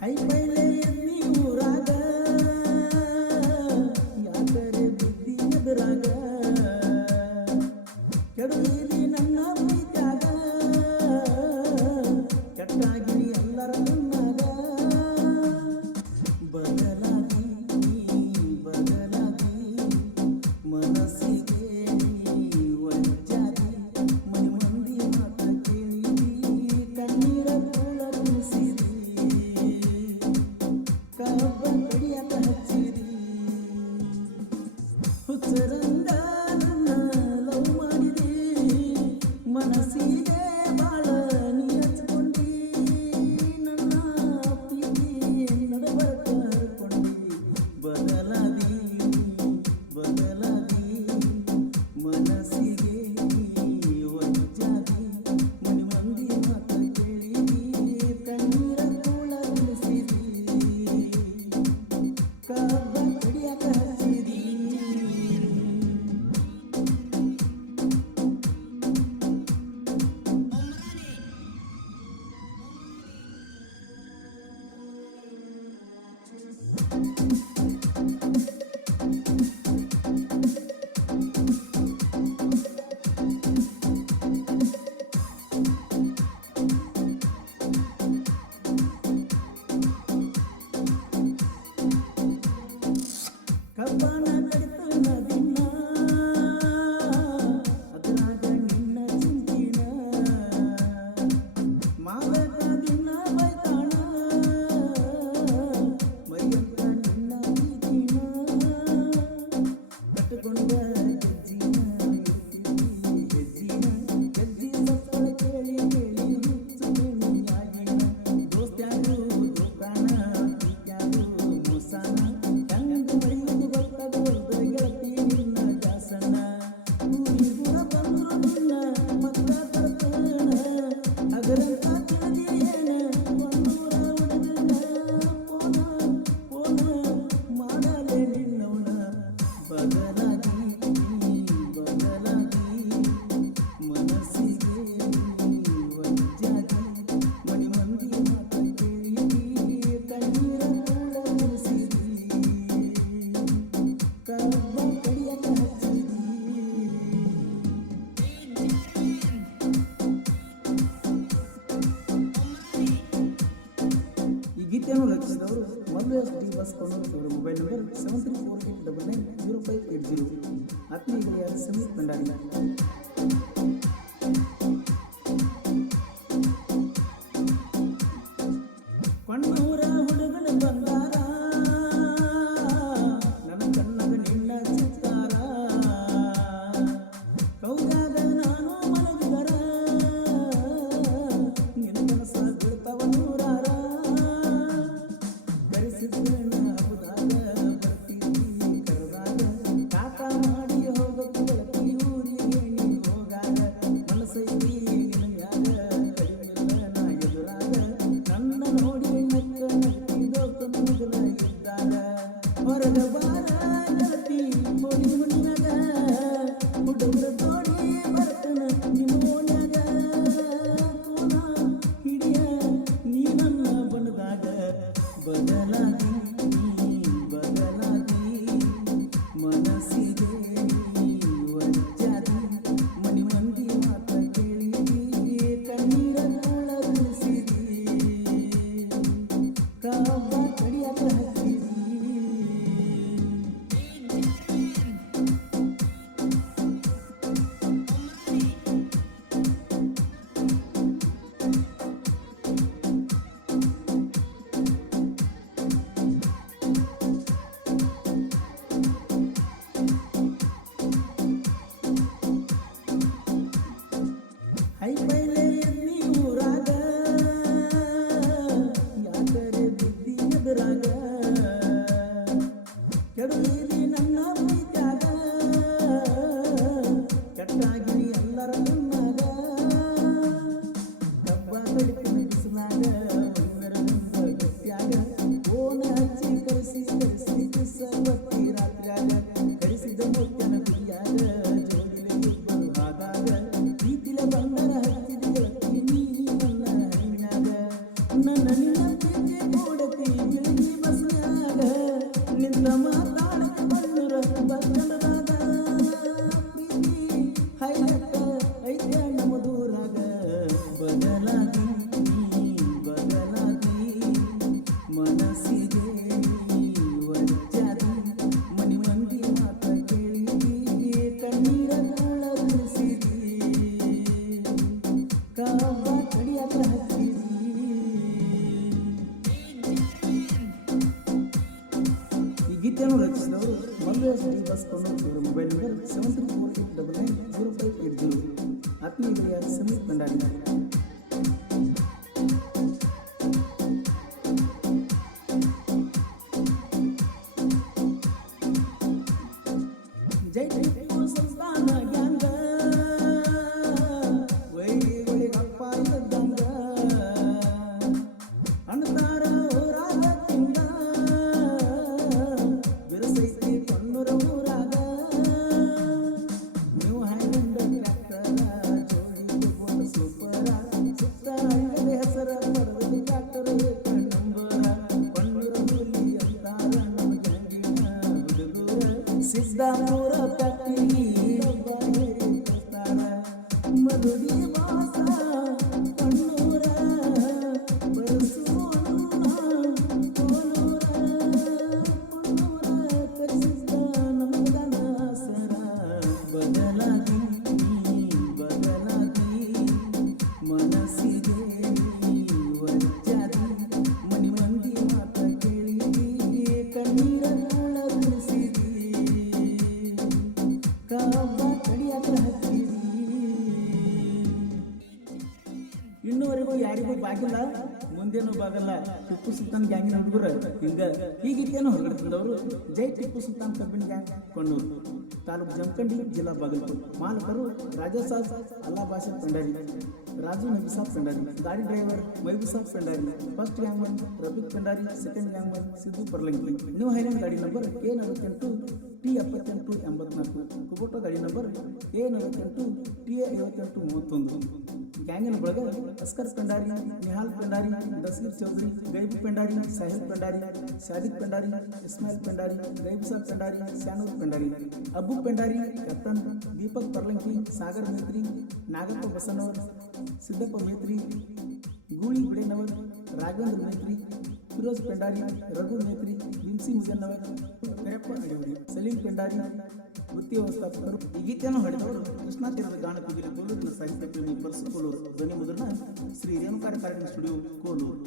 High ಪೈಲೆ ಎದ್ದಿ ಊರಾಗ ಯಾಕರೆ ಬಿದ್ದಿ ಎದುರಾಗ ಕೆಡುವಿರಿ ನನ್ನ ಪ್ರೀತ್ಯಾಗ ಕೆಟ್ಟಾಗಿರಿ ಎಲ್ಲರ ಮುನ್ನಾಗ ಬದಲಾಗಿ ಬದಲಾಗಿ ಮನಸ್ಸಿಗೆ ನೀ ಒಜ್ಜಾಗಿ ಮನೆ ಮಂದಿ ಮಾತ ಕೇಳಿದಿ ಕಣ್ಣೀರ ಕೂಳ ಕುಣಿಸಿದಿ ಕಬ್ಬ ಕಡಿಯಾಕ ಹಚ್ಚಿದಿ ಹುಚ್ಚರಂಗ ನನ್ನ ಲವ್ ಮಾಡಿದಿ ಮನಸ್ಸಿಗೆ ಬಾಳ ನೀ ಹಚ್ಕೊಂಡಿ ನನ್ನ ಪ್ರೀತಿ ನಡಬರ್ಕ ಹರ್ಕೊಂಡಿ ಬದಲಾದಿ ಬದಲಾದಿ ಮನಸ್ಸಿಗೆ ನೀ ಒಜ್ಜಾದಿ ಮನೆ ಮಂದಿ ಮಾತ ಕೇಳಿದಿ ಕಣ್ಣೀರ ಕೂಳ ಕುಣಿಸಿದಿ ಕಬ್ಬ ಕಡಿಯಾಕ ಹಚ್ಚಿದಿ ಕಬ್ಬನ ಕಡಿತನ ದಿನ ಅದ್ರಾಗ ನಿನ್ನ ಚಿಂತಿನ ಮಾದಕ ದಿನ ಬೈತಾಣ ಮೈಯಂತ ನಿನ್ನ ಪ್ರೀತಿನ ಕಟ್ಟಕೊಂಡ ಹೆಜ್ಜಿನ ಹೆಜ್ಜಿನ ಹೆಜ್ಜಿ ಸಪ್ಪಳ ಕೇಳಿ ಕೇಳಿ ಹುಚ್ಚುಗಿಣಿಯಾಗಿನ ದೋಸ್ತ್ಯಾರು ದೋಸ್ತಾನ ಪ್ರೀತ್ಯಾರು ಮೋಸಾನ ಹೆಂಗ ಮೈಯುದು ಗೊತ್ತಾಗೋಲ್ದ ಗೆಳತಿ ನಿನ್ನ ದಾಸನ ಊರಿಗುರ ಬಂದ್ರು ನಿನ್ನ ಮತ್ತ ತರ್ತನ ಅದರಂತ ತಿಳಿದಿ ಏನ ಒಂದೂರ ಹುಡುಗನ ಪೋನ ಪೋನ ಮಾಡಲೆ ನಿನ್ನವನ ಬದಲಾಗಿ ಬದಲಾಗಿ ಮನಸ್ಸಿಗೆ ನೀ ಒಜ್ಜಾಗಿ ಮನೆ ಮಂದಿ ಮಾತ ಕೇಳಿದಿ ಕಣ್ಣೀರ ಕೂಳ ಕುಣಿಸಿದಿ ಕಬ್ಬ ಕಡಿಯಾಕ ಹಚ್ಚಿದಿ ಈ ಗೀತೆಯನ್ನು ರಚಿಸಿದವರು ಮಲ್ಲು ಎಸ್ ಡಿ ಬಸ್ ಇವರ ಮೊಬೈಲ್ ನಂಬರ್ 7348990580 ಆತ್ಮೀಯ ಗೆಳೆಯ ಸಮೀರ್ ಭಂಡಾರಿ. ಕಣ್ಣೂರ ಹುಡುಗನ ಬಂದಾರ ನನ್ನ ಕಣ್ಣಗ ನಿನ್ನ ಚಿತ್ತಾರ ಕೌದಾಗ ನಾನು ಮಲಗಿದರ ನಿನ್ನ ಕನಸ ಬೀಳ್ತಾವ ನೂರಾರ ಕರೆಸಿದ್ದ ಹಬ್ಬದಾಗ ಬರ್ತಿದ್ದಿ ಕರೆದಾಗ ಕಾಟ ಮಾಡಿ ಹೋಗಕ್ಕೆ ಗೆಳತಿ ಊರಿಗೆ ನೀನು ಹೋಗಾಗ ಮನಸ್ಸೈತಿ ನಿನಗಾಗ ಕಡಿಮೆಲ್ಲ ನಾ ಎದುರಾಗ ನನ್ನ ನೋಡಿ ನಕ್ಕ ನಕ್ಕಿದೋ ಕಣ್ಣುಗಳ ಇದ್ದಾಗ ಹೊರಗ ಬಾರ ಗೆಳತಿ ಹೋಳಿ ಹುಣ್ಣಿನಾಗ ಹುಡುಗರ ತೋಡಿ ಬರ್ತನ ನಿಮ್ಮ ಓಣ್ಯಾಗ ಕೋನ ಹಿಡಿಯ ನೀ ನನ್ನ ಬಣದಾಗ ಬದಲಾಗಿ ಬದಲಾಗಿ ಮನಸ್ಸಿಗೆ ನೀ ಒಜ್ಜಾದಿ ಮನೆ ಮಂದಿ ಮಾತ ಕೇಳಿದಿ ಕಣ್ಣೀರ ಕೂಳ ಕುಣಿಸಿದಿ ಕಬ್ಬ ಕಡಿಯಾಕ ಹಚ್ಚಿದಿ ಹೈ ಪೈಲೆ ಎದ್ದಿ ಊರಾಗ ಯಾಕರೆ ಬಿದ್ದಿ ಎದುರಾಗ ಕೆಡುವಿರಿ ನನ್ನ ಪ್ರೀತ್ಯಾಗ ಕೆಟ್ಟಾಗಿರಿ ಎಲ್ಲರ ಮುನ್ನಾಗ ಕಬ್ಬ ಕಡಿತನ ಬಿಸಿಲಾಗ ಒಂದರ ಮುಂದ ಗಟ್ಟಿಯಾಗ ಓನ ಹಚ್ಚಿ ಕರೆಸಿ ಕರೆಸಿ ಕಿಸ ಬತ್ತಿ ರಾತ್ರಿಯಾಗ ಕರೆಸಿದ ಮುತ್ತನ ಗುಡಿಯಾಗ ಜೋಡಿಲೆ ಇಬ್ಬರು ಆದಾಗ ಪ್ರೀತಿಲ ಬಂಗಾರ ಹಚ್ಚಿದ ಗೆಳತಿ ನೀ ನನ್ನ ಹಣ್ಣಿನಾಗ ನನ್ನ ನಿನ್ನ ಪ್ರೀತಿ ನೋಡಕ ಗೀತೆಯನ್ನು ರಚಿಸಿದವರು ಮಲ್ಲು ಎಸ್ ಡಿ ಬಸ್ ಇವರ ಮೊಬೈಲ್ ನಂಬರ್ 7348990580. ಆತ್ಮೀಯ ಗೆಳೆಯ ಸಮೀರ್ ಭಂಡಾರಿ. ಜೈ ಟಿಪ್ಪು ಸುಲ್ತಾನ ಗ್ಯಾಂಗ ವೈರಿಗಳಿಗಪ್ಪ ಇದ್ದಂಗ ಅಣ್ಣತಾರ ಊರಾಗ ತಿಂಗ ಬಿರುಸೈತಿ ಕಣ್ಣೂರ ಊರಾಗ ನೀವು ಹ್ಯಾಂಡ್ ಟ್ರ್ಯಾಕ್ಟರ ಜೋಡಿ ಬೋಲ್ ಸೂಪರ ಸುತ್ತ ಹಳ್ಳಿ ಹೆಸರ ಪಡೆದ ಟ್ರ್ಯಾಕ್ಟರ್ ನಂಬರ ಕಣ್ಣೂರ ಹುಲಿ ಅಂತಾರ ನಮ್ಮ ಗ್ಯಾಂಗಿನ ಹುಡುಗರ ಸಿದ್ದಾಪುರ ಫ್ಯಾಕ್ಟರಿ ಮಧುಡಿ ವಾಸ ಕಣ್ಣೂರ ಬಳಸೋಣ ಕೋಲೂರ ಕರೆಸಿದ್ದ ನಮ್ಮದನ ಸರ ಬದಲಾಗಿ ಮನಸ್ಸಿಗೆ ವಜ್ಜಾದಿ ಮನಿ ಮಂದಿ ಮಾತ ಕೇಳಿ ಕಣ್ಣೀರ ಕುಳರಿಸಿದಿ ಇನ್ನೂವರೆಗೂ ಯಾರಿಗೂ ಬಾಗಿಲ್ಲ ಮುಂದೇನೂ ಬಾಗಲ್ಲ. ಟಿಪ್ಪು ಸುಲ್ತಾನ್ ಗ್ಯಾಂಗಿನ ಹುಡುಗರ ಹಿಂಗ ಹೀಗೀತೇನೋ ಹೊರಗಡೆ ತಂದವರು ಜೈ ಟಿಪ್ಪು ಸುಲ್ತಾನ್ ಕಬ್ಬಿನ ಗ್ಯಾಂಗ್ ಕೊಂಡೂರು, ತಾಲೂಕು ಜಮಖಂಡಿ, ಜಿಲ್ಲಾ ಬಾಗಲಕೋಟೆ. ಮಾಲಕರು ರಾಜಾ ಸಾಬ್ ಅಲ್ಲಾ ಬಾಷಾ ಪಂಡಾರಿ, ರಾಜು ನಬಿ ಸಾಬ್ ಪಂಡಾರಿ. ಗಾಡಿ driver Maibu Sab Pandari. First gang man Rafiq Pandari, second gang man Siddu Parlangi. New highland ಗಾಡಿ ನಂಬರ್ A48 T7884. ಕುಬೋಟೋ ಗಾಡಿ ನಂಬರ್ A48 TA5831. ಗ್ಯಾಂಗಿನ ಬಳಗ ಅಸ್ಕರ್ ಪಂಡಾರಿ, ನಿಹಾಲ್ ಪಂಡಾರಿ, ದಸ್ಗೀರ್ ಚೌಧರಿ, ಗೈಬು ಪಂಡಾರಿ, ಸಾಹಿಲ್ ಪಂಡಾರಿ, ಸಾದಿಕ್ ಪಂಡಾರಿ, ಇಸ್ಮಾಯಿಲ್ ಪಂಡಾರಿ, ಗೈಬು ಸಾಬ್ ಪಂಡಾರಿ, ಸ್ಯಾನೂರ್ ಪಂಡಾರಿ, ಅಬ್ಬು ಪಂಡಾರಿ, ಕತ್ತನ್, ದೀಪಕ್ ಪರ್ಲಂಕಿ, ಸಾಗರ್ ಮೇತ್ರಿ, ನಾಗಪ್ಪ ಬಸನವರ್, ಸಿದ್ದಪ್ಪ ಮೇತ್ರಿ, ಗೂಳಿ ಗುಡೇನವರ್, ರಾಘವೇಂದ್ರ ಮೇತ್ರಿ, ಫಿರೋಜ್ ಪಂಡಾರಿ, ರಘು ಮೇತ್ರಿ, ವಿಂಸಿ ಮುಜನ್ನವರ್, ಕರೆಪ್ಪ ಅಡಿವರಿ, ಸಲೀಂ ಪಂಡಾರಿ, ವೃತ್ತಿ ವ್ಯವಸ್ಥಾಪಕರು. ಈ ಗೀತೆಯನ್ನು ಹಾಡಿದವರು ಕೃಷ್ಣಾ ತೀರದ ಗಾನ ಕುಗಿಲ ಕೋಲೂರಿನ ಸಾಹಿತ್ಯ ಪ್ರೇಮಿ ಪರಸು ಕೋಲೂರು. ಧ್ವನಿ ಮುದ್ರಣ ಶ್ರೀ ರೇಣುಕಾರ ಕಾರ್ಯಕ್ರಮ ಸ್ಟುಡಿಯೋ ಕೋಲೂರು.